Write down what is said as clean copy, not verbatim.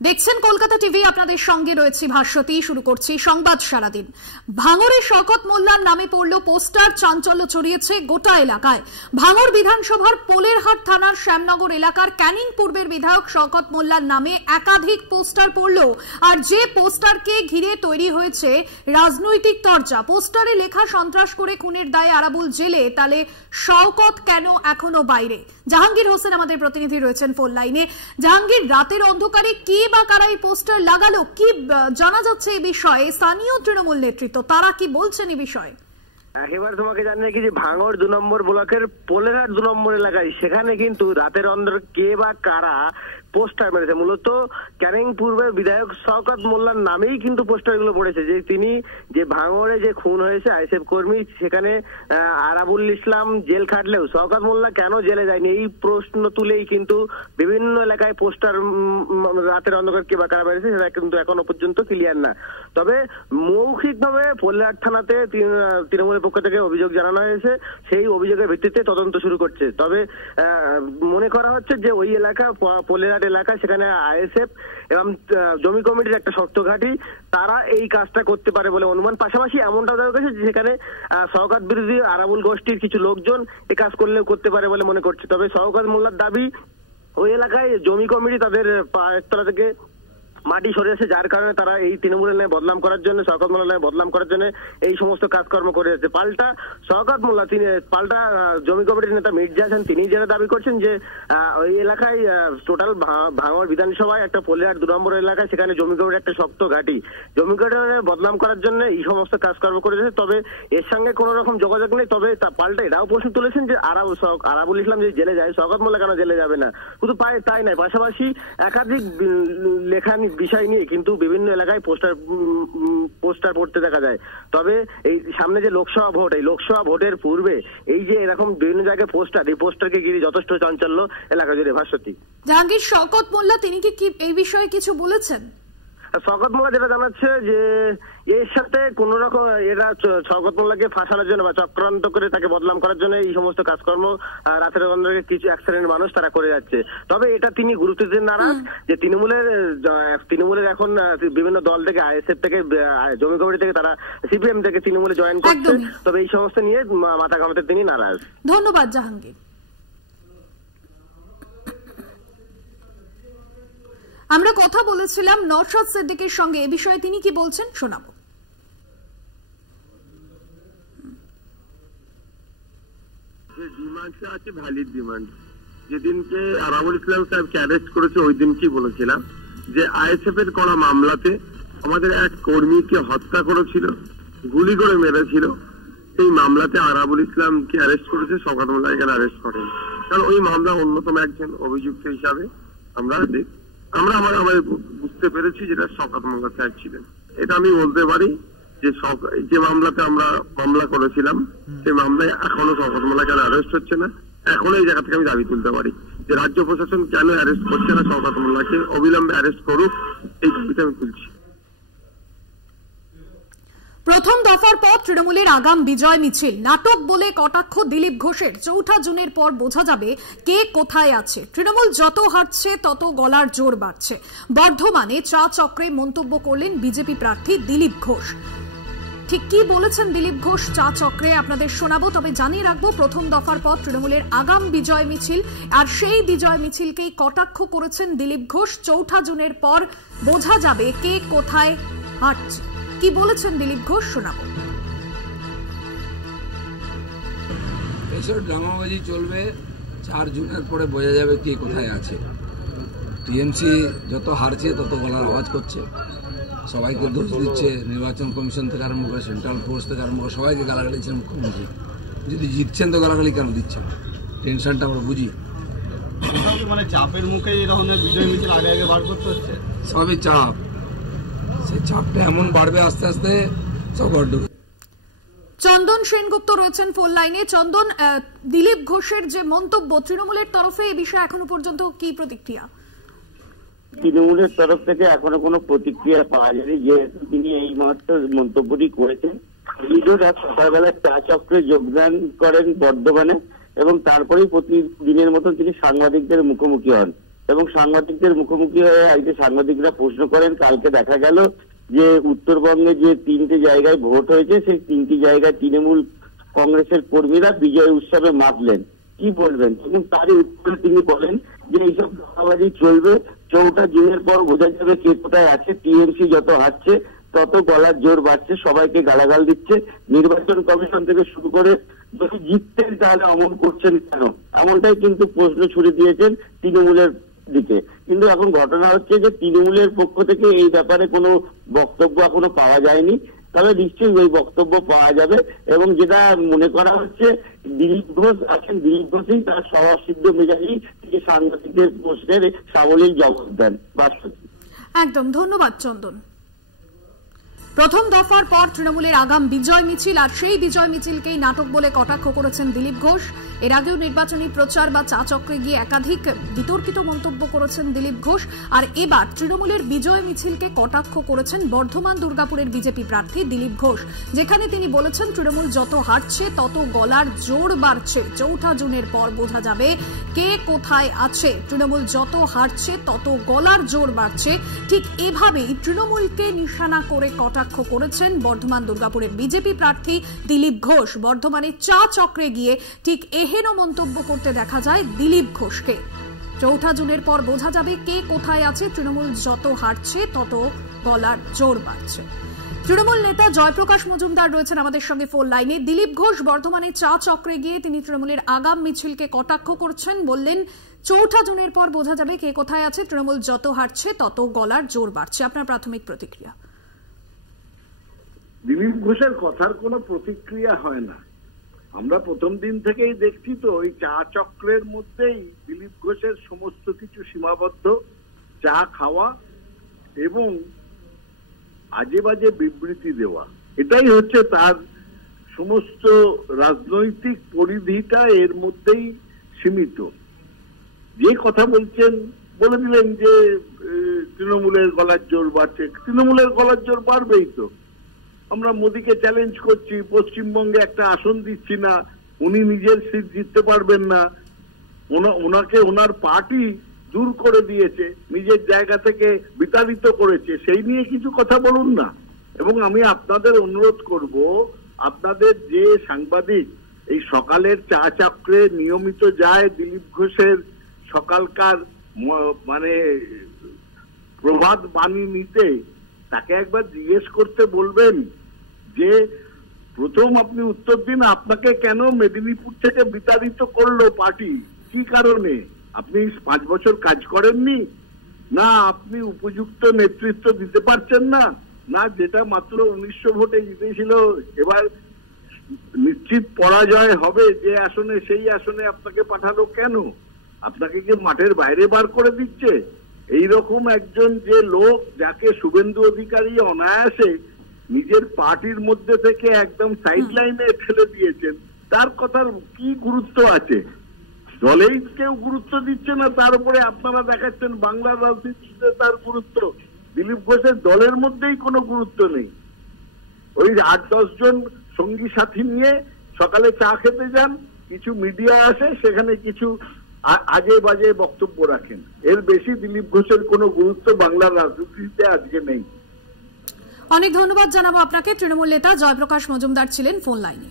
দেখছেন কলকাতা টিভি, আপনাদের সঙ্গে রয়েছে ভাস্বতী। শুরু করছি সংবাদ সারাদিন। ভাঙড়ে শওকত মোল্লার নামে পড়ল পোস্টার, চাঞ্চল্য ছড়িয়েছে গোটা এলাকায়। ভাঙড় বিধানসভার পোলেরহাট থানার শ্যামনগর এলাকার ক্যানিং পূর্বের বিধায়ক শওকত মোল্লার নামে একাধিক পোস্টার পড়ল, আর যে পোস্টারকে ঘিরে তৈরি হয়েছে রাজনৈতিক চর্চা। পোস্টারে লেখা সন্ত্রাস করে খুনের দায়ে আরাবুল জেলে, তাহলে শওকত কেন এখনো বাইরে? জাহাঙ্গীর হোসেন আমাদের প্রতিনিধি রয়েছেন ফোন লাইনে। জাহাঙ্গীর, রাতের অন্ধকারে কে বা কারা এই পোস্টার লাগালো, কি জানা যাচ্ছে এই বিষয়ে? স্থানীয় তৃণমূল নেতৃত্ব তারা কি বলছেন এই বিষয়ে? একেবারে তোমাকে জানিয়ে কি যে ভাঙড় 2 নম্বর ব্লকের পোলেরহাট 2 নম্বর এলাকায় সেখানে কিন্তু রাতের অন্ধকারে কে বা কারা পোস্টার মেরেছে। মূলত ক্যানিং পূর্বের বিধায়ক শওকত মোল্লার নামেই কিন্তু পোস্টারগুলো পড়েছে, যে তিনি যে ভাঙড়ে যে খুন হয়েছে আইএসএফ কর্মী, সেখানে আরাবুল ইসলাম জেল খাটলেও শওকত মোল্লা কেন জেলে যায়নি, এই প্রশ্ন তুলেই কিন্তু বিভিন্ন এলাকায় পোস্টার রাতের অন্ধকার কে বা কারা মেরেছে সেটা কিন্তু এখনো পর্যন্ত ক্লিয়ার না। তবে মৌখিকভাবে পোলেরহাট থানাতে তৃণমূলের পক্ষ থেকে অভিযোগ জানানো হয়েছে, সেই অভিযোগের ভিত্তিতে তদন্ত শুরু করছে। তবে মনে করা হচ্ছে যে ওই এলাকা পোলেরহাট এলাকা, সেখানে আইএসএফ এবং জমি কমিটির একটা শক্ত ঘাঁটি, তারা এই কাজটা করতে পারে বলে অনুমান। পাশাপাশি এমনটা দেখা গেছে যেখানে শওকত বিরোধী আরাবুল গোষ্ঠীর কিছু লোকজন এই কাজ করলেও করতে পারে বলে মনে করছে। তবে শওকত মোল্লার দাবি, ওই এলাকায় জমি কমিটি তাদের পায়ের থেকে মাটি সরিয়েছে, যার কারণে তারা এই তৃণমূলের ন্যায় বদনাম করার জন্য, শওকত মোল্লার ন্যায় বদনাম করার জন্য এই সমস্ত কাজকর্ম করে যাচ্ছে। পাল্টা শওকত মোল্লা পাল্টা জমি কমিটির নেতা মির্জা হাসান তিনি যেটা দাবি করছেন যে ওই এলাকায় টোটাল ভাঙড় বিধানসভায় একটা পোলেরহাট 2 নম্বর এলাকায় সেখানে জমি কমিটির একটা শক্ত ঘাঁটি, জমি কমিটির বদনাম করার জন্য এই সমস্ত কাজকর্ম করে যাচ্ছে। তবে এর সঙ্গে কোনো রকম যোগাযোগ নেই। তবে পাল্টা এটাও প্রশ্ন তুলেছেন যে আরাবুল ইসলাম যে জেলে যায়, শওকত মোল্লা কেন জেলে যাবে না? শুধু তাই নয়, পাশাপাশি একাধিক লেখা বিষয় নিয়ে কিন্তু বিভিন্ন এলাকায় পোস্টার পড়তে দেখা যায়। তবে এই সামনে যে লোকসভা ভোট, এই লোকসভা ভোটের পূর্বে এই যে এরকম বিভিন্ন জায়গায় পোস্টার, এই পোস্টারকে ঘিরে যথেষ্ট চাঞ্চল্য এলাকা জুড়ে। ভাস্বতী, জাহাঙ্গীর, শওকত মোল্লা তিনি কি এই বিষয়ে কিছু বলেছেন? শওকত মোল্লা যেটা জানাচ্ছে যে এর সাথে কোন রকম এরা শওকত মোল্লাকে ফাঁসানোর জন্য বা চক্রান্ত করে তাকে বদনাম করার জন্য এই সমস্ত কাজকর্ম রাতের অন্ধকারে কিছু এক শ্রেণীর মানুষ তারা করে যাচ্ছে। তবে এটা তিনি গুরুত্ব দিতে নারাজ যে তৃণমূলের এখন বিভিন্ন দল থেকে, আইএসএফ থেকে, জমি কমিটি থেকে, তারা সিপিএম থেকে তৃণমূলে জয়েন করছে। তবে এই সমস্ত নিয়ে মাথা ঘামাতে তিনি নারাজ। ধন্যবাদ জাহাঙ্গীর। আমরা কথা বলেছিলাম নওশাদ সিদ্দিকের সঙ্গে, এ বিষয়ে তিনি কি বলছেন শোনাবো। ডিমান্ডটা আছে ভ্যালিড ডিমান্ড। যেদিনকে আরাবুল ইসলাম সাহেবকে অ্যারেস্ট করেছে ওই দিন কি বলেছিলাম যে আইএসএফ এর করা মামলাতে আমাদের এক কর্মীকে হত্যা করেছিল, গুলি করে মেরেছিল। সেই মামলাতে আরাবুল ইসলামকে অ্যারেস্ট করেছে, শওকত মোল্লাকে অ্যারেস্ট করেন। কারণ ওই মামলা অন্যতম একজন অভিযুক্ত হিসাবে আমরা আমাদের বুঝতে পেরেছি যেটা শওকত মোল্লা সাহেব ছিলেন। এটা আমি বলতে পারি যে মামলাতে আমরা মামলা করেছিলাম সেই মামলায় এখনো শওকত মোল্লা কেন অ্যারেস্ট হচ্ছে না, এখনো এই জায়গা থেকে আমি দাবি তুলতে পারি যে রাজ্য প্রশাসন কেন অ্যারেস্ট করছে না, শওকত মোল্লাকে অবিলম্বে অ্যারেস্ট করুক, এই দাবিটা আমি তুলছি। প্রথম দফার পর তৃণমূলের আগাম বিজয় মিছিল, নাটক বলে কটাক্ষ দিলীপ ঘোষের। 4 জুনের পর বোঝা যাবে কে কোথায় আছে। তৃণমূল যত হাঁটছে তত গলার জোর বাড়ছে। বর্ধমানে চা চক্রে মন্তব্য করলেন বিজেপি প্রার্থী দিলীপ ঘোষ। ঠিক কি বলেছেন দিলীপ ঘোষ চা চক্রে আপনাদের শোনাবো। তবে জানিয়ে রাখবো, প্রথম দফার পর তৃণমূলের আগাম বিজয় মিছিল, আর সেই বিজয় মিছিলকেই কটাক্ষ করেছেন দিলীপ ঘোষ। 4 জুনের পর বোঝা যাবে কে কোথায় হাঁটছে। কি বলেছেন দিলীপ ঘোষ শোনাবো। এসব ড্রামাবাজি চলবে, 4 জুনের পরে বোঝা যাবে কে কোথায় আছে। টিএমসি যত হারছে তত গলার আওয়াজ করছে, সবাইকে দোষ দিচ্ছে, নির্বাচন কমিশন থেকে আরম্ভ করে সেন্ট্রাল ফোর্স থেকে আরম্ভ করে সবাইকে গালাগালি দিচ্ছেন মুখ্যমন্ত্রী। যদি জিতছেন তো গালাগালি কেন দিচ্ছেন? টেনশনটা আমরা বুঝি। মানে চাপের মুখে এই ধরনের বিজয় মিছিল আগে বার করতে হচ্ছে, সবই চাপ। সেই চাপটা এমন বাড়বে আস্তে আস্তে সব গড়। চন্দন সেনগুপ্ত রয়েছেন ফোন লাইনে। চন্দন, দিলীপ ঘোষের যে মন্তব্য তৃণমূলের তরফে, এই বিষয়ে এখনো পর্যন্ত কি প্রতিক্রিয়া? তৃণমূলের তরফ থেকে এখনো কোনো প্রতিক্রিয়া পাওয়া যায়নি, যেহেতু তিনি এই মাত্র মন্তব্যটি করেছেন। সকালবেলা চা চক্রে যোগদান করেন বর্ধমানে এবং তারপরেই প্রতিদিনের মতন তিনি সাংবাদিকদের মুখোমুখি হন। এবং সাংবাদিকদের মুখোমুখি হয়ে আজকে সাংবাদিকরা প্রশ্ন করেন। কালকে দেখা গেল যে উত্তরবঙ্গে যে 3টে জায়গায় ভোট হয়েছে সেই 3টি জায়গায় তৃণমূল কংগ্রেসের কর্মীরা বিজয় উৎসবে মাতলেন। কি বলবেন? তখন তারই উত্তরে তিনি বলেন যে এইসব দাবাবাজি চলবে, 4টা জুনের পর বোঝা যাবে কে কোথায় আছে। টিএমসি যত হারছে তত গলার জোর বাড়ছে, সবাইকে গালাগাল দিচ্ছে। নির্বাচন কমিশন থেকে শুরু করে যদি জিততেন তাহলে অমন করছেন কেন, এমনটাই কিন্তু প্রশ্ন ছুড়ে দিয়েছেন তৃণমূলের দিকে। কিন্তু এখন ঘটনা হচ্ছে যে তৃণমূলের পক্ষ থেকে এই ব্যাপারে কোনো বক্তব্য এখনো পাওয়া যায়নি। তবে নিশ্চয়ই ওই বক্তব্য পাওয়া যাবে এবং যেটা মনে করা হচ্ছে দিলীপ ঘোষ আছেন, দিলীপ ঘোষই তার স্বভাব সিদ্ধ মেজাজেই তিনি সাংবাদিকদের প্রশ্নের সাবলীল জবাব দেন। বাস্তবে একদম ধন্যবাদ চন্দন। প্রথম দফার পর তৃণমূলের আগাম বিজয় মিছিল, আর সেই বিজয় মিছিলকেই নাটক বলে কটাক্ষ করেছেন দিলীপ ঘোষ। এর আগেও নির্বাচনী প্রচার বা চা চক্রে গিয়ে একাধিক বিতর্কিত মন্তব্য করেছেন দিলীপ ঘোষ, আর এবার তৃণমূলের বিজয় মিছিলকে কটাক্ষ করেছেন বর্ধমান দুর্গাপুরের বিজেপি প্রার্থী দিলীপ ঘোষ, যেখানে তিনি বলেছেন তৃণমূল যত হারছে তত গলার জোর বাড়ছে। 4 জুনের পর বোঝা যাবে কে কোথায় আছে। তৃণমূল যত হারছে তত গলার জোর বাড়ছে। ঠিক এভাবেই তৃণমূলকে নিশানা করে কটাক্ষ করেছেন বর্ধমান দুর্গাপুরের বিজেপি প্রার্থী দিলীপ ঘোষ। বর্ধমানে চা চক্রে গিয়ে ঠিক এহেন মন্তব্য করতে দেখা যায় দিলীপ ঘোষকে। 4 জুনের পর বোঝা যাবে কে কোথায় আছে। তৃণমূল যত হারছে তত গলার জোর বাড়ছে। তৃণমূল নেতা জয়প্রকাশ মজুমদার রয়েছেন আমাদের সঙ্গে ফোন লাইনে। দিলীপ ঘোষ বর্ধমানে চা চক্রে গিয়ে তিনি তৃণমূলের আগাম মিছিলকে কটাক্ষ করছেন, বললেন 4 জুনের পর বোঝা যাবে কে কোথায় আছে। তৃণমূল যত হারছে তত গলার জোর বাড়ছে। আপনার প্রাথমিক প্রতিক্রিয়া? দিলীপ ঘোষের কথার কোনো প্রতিক্রিয়া হয় না। আমরা প্রথম দিন থেকেই দেখছি তো ওই চা চক্রের মধ্যেই দিলীপ ঘোষের সমস্ত কিছু সীমাবদ্ধ। চা খাওয়া এবং আজে বাজে বিবৃতি দেওয়া, এটাই হচ্ছে তার সমস্ত রাজনৈতিক পরিধিটা এর মধ্যেই সীমিত। যে কথা বলছেন, বলে দিলেন যে তৃণমূলের গলার জোর বাড়ছে। তৃণমূলের গলার জোর বাড়বেই তো। আমরা মোদীকে চ্যালেঞ্জ করছি, পশ্চিমবঙ্গে একটা আসন দিচ্ছি না, উনি নিজের সিট জিততে পারবেন না, ওনাকে ওনার পার্টি দূর করে দিয়েছে, নিজের জায়গা থেকে বিতাড়িত করেছে, সেই নিয়ে কিছু কথা বলুন না। এবং আমি আপনাদের অনুরোধ করব, আপনাদের যে সাংবাদিক এই সকালের চা চক্রে নিয়মিত যায় দিলীপ ঘোষের সকালকার মানে প্রভাত বাণী নিতে, তাকে একবার জিজ্ঞেস করতে বলবেন যে প্রথম আপনি উত্তর দিন, আপনাকে কেন মেদিনীপুর থেকে বিতাড়িত করলো পার্টি, কি কারণে? আপনি 5 বছর কাজ করেননি না? আপনি উপযুক্ত নেতৃত্ব দিতে পারছেন না? না যেটা মাত্র 1900 ভোটে জিতেছিল এবার নিশ্চিত পরাজয় হবে যে আসনে, সেই আসনে আপনাকে পাঠালো কেন? আপনাকে কি মাঠের বাইরে বার করে দিচ্ছে? এইরকম একজন যে লোক, যাকে শুভেন্দু অধিকারী অনায়াসে নিজের পার্টির মধ্যে থেকে একদম সাইড লাইনে ঠেলে দিয়েছেন, তার কথার কি গুরুত্ব আছে? দলেই কেউ গুরুত্ব দিচ্ছে না, তার উপরে আপনারা দেখাচ্ছেন বাংলার রাজনীতিতে তার গুরুত্ব। দিলীপ ঘোষের দলের মধ্যেই কোনো গুরুত্ব নেই। ওই 8-10 জন সঙ্গী সাথী নিয়ে সকালে চা খেতে যান, কিছু মিডিয়া আসে, সেখানে কিছু আজে বাজে বক্তব্য রাখেন। এর বেশি দিলীপ ঘোষের কোনো গুরুত্ব বাংলার রাজনীতিতে আজকে নেই। অনেক ধন্যবাদ জানাবো আপনাকে। তৃণমূল নেতা জয়প্রকাশ মজুমদার ছিলেন ফোন লাইনে।